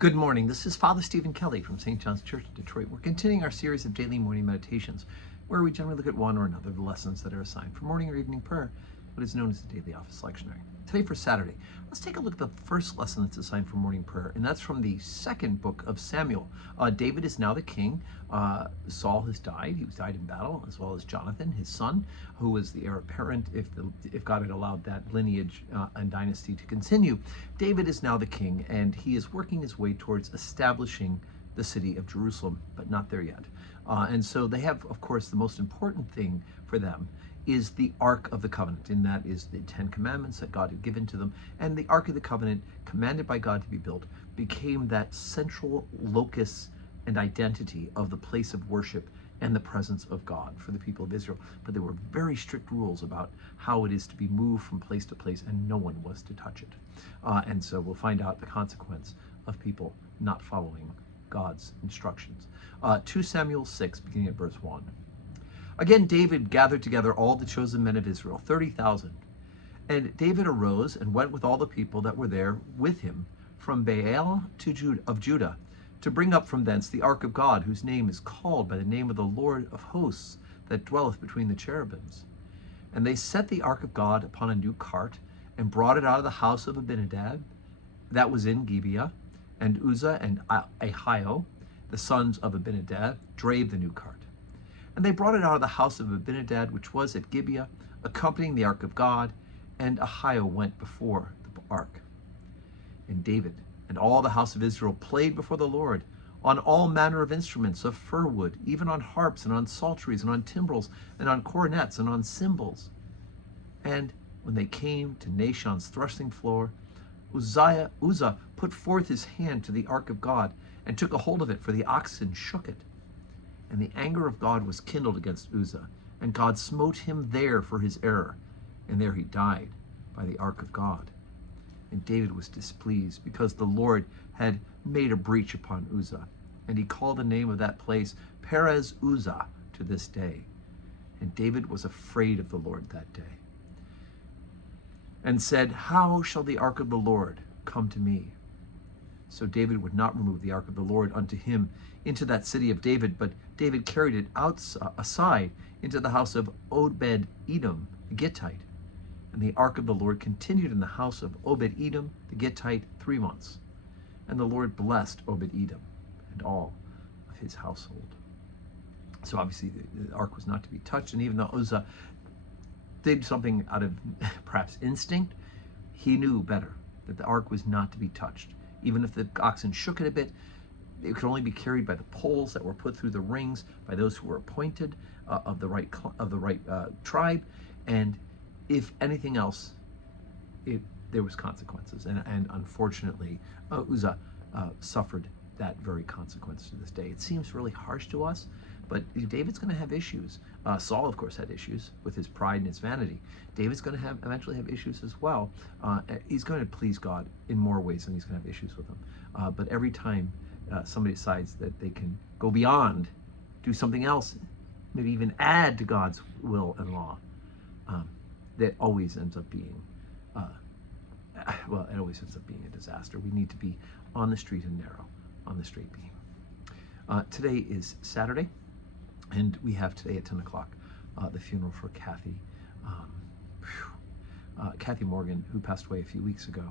Good morning. This is Father Stephen Kelly from St. John's Church in Detroit. We're continuing our series of daily morning meditations, where we generally look at one or another of the lessons that are assigned for morning or evening prayer, what is known as the Daily Office Lectionary. Today for Saturday, let's take a look at the first lesson that's assigned for morning prayer, and that's from the second book of Samuel. David is now the king. Saul has died. He was died in battle, as well as Jonathan, his son, who was the heir apparent if God had allowed that lineage and dynasty to continue. David is now the king, and he is working his way towards establishing the city of Jerusalem, but not there yet. And so they have, of course, the most important thing for them is the Ark of the Covenant, and that is the 10 Commandments that God had given to them. And the Ark of the Covenant, commanded by God to be built, became that central locus and identity of the place of worship and the presence of God for the people of Israel. But there were very strict rules about how it is to be moved from place to place, and no one was to touch it. And so we'll find out the consequence of people not following God's instructions. 2 Samuel 6, beginning at verse 1. Again, David gathered together all the chosen men of Israel, 30,000. And David arose and went with all the people that were there with him from Baal of Judah, to bring up from thence the ark of God, whose name is called by the name of the Lord of hosts, that dwelleth between the cherubims. And they set the ark of God upon a new cart, and brought it out of the house of Abinadab, that was in Gibeah, and Uzzah and Ahio, the sons of Abinadab, drave the new cart. And they brought it out of the house of Abinadab, which was at Gibeah, accompanying the ark of God, and Ahio went before the ark. And David and all the house of Israel played before the Lord on all manner of instruments of fir wood, even on harps and on psalteries and on timbrels and on cornets and on cymbals. And when they came to Nashon's threshing floor, Uzzah put forth his hand to the ark of God and took a hold of it, for the oxen shook it. And the anger of God was kindled against Uzzah, and God smote him there for his error, and there he died by the ark of God. And David was displeased, because the Lord had made a breach upon Uzzah, and he called the name of that place Perez Uzzah to this day. And David was afraid of the Lord that day, and said, How shall the ark of the Lord come to me? So David would not remove the ark of the Lord unto him into that city of David, but David carried it aside into the house of Obed-Edom the Gittite. And the ark of the Lord continued in the house of Obed-Edom the Gittite 3 months. And the Lord blessed Obed-Edom and all of his household. So obviously the ark was not to be touched, and even though Uzzah did something out of perhaps instinct, he knew better that the ark was not to be touched. Even if the oxen shook it a bit, it could only be carried by the poles that were put through the rings by those who were appointed of the right tribe. And if anything else, there was consequences. And unfortunately, Uzzah suffered that very consequence to this day. It seems really harsh to us, but David's going to have issues. Saul, of course, had issues with his pride and his vanity. David's going to eventually have issues as well. He's going to please God in more ways than he's going to have issues with him. But every time somebody decides that they can go beyond, do something else, maybe even add to God's will and law, that always ends up being, it always ends up being a disaster. We need to be on the street and narrow, on the straight beam. Today is Saturday, and we have today at 10 o'clock the funeral for Kathy. Kathy Morgan, who passed away a few weeks ago,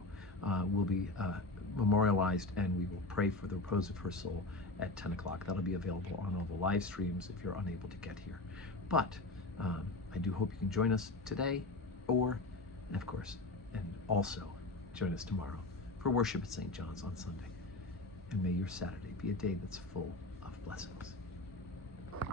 will be memorialized, and we will pray for the repose of her soul at 10 o'clock. That'll be available on all the live streams if you're unable to get here. But I do hope you can join us today, and of course, and also join us tomorrow for worship at St. John's on Sunday. And may your Saturday be a day that's full of blessings.